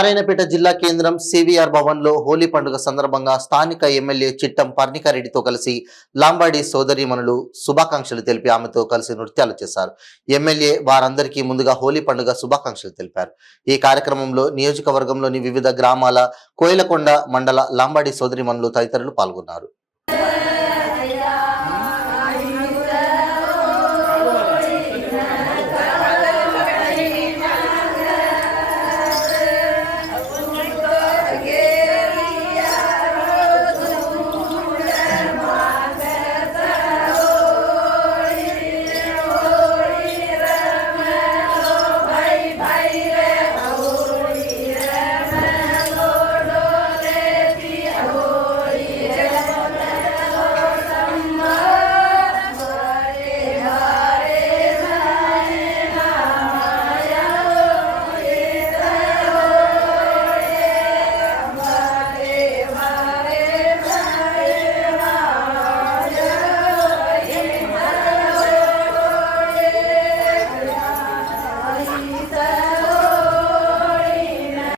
నారాయణపేట జిల్లా కేంద్రం సివిఆర్ భవన్ లో హోలీ పండుగ సందర్భంగా స్థానిక ఎమ్మెల్యే చిట్టం పర్ణికారెడ్డితో కలిసి లాంబాడి సోదరీమణులు శుభాకాంక్షలు తెలిపి ఆమెతో కలిసి నృత్యాలు చేశారు. ఎమ్మెల్యే వారందరికీ ముందుగా హోలీ పండుగ శుభాకాంక్షలు తెలిపారు. ఈ కార్యక్రమంలో నియోజకవర్గంలోని వివిధ గ్రామాల కోయిలకొండ మండల లాంబాడి సోదరీమణులు తదితరులు పాల్గొన్నారు.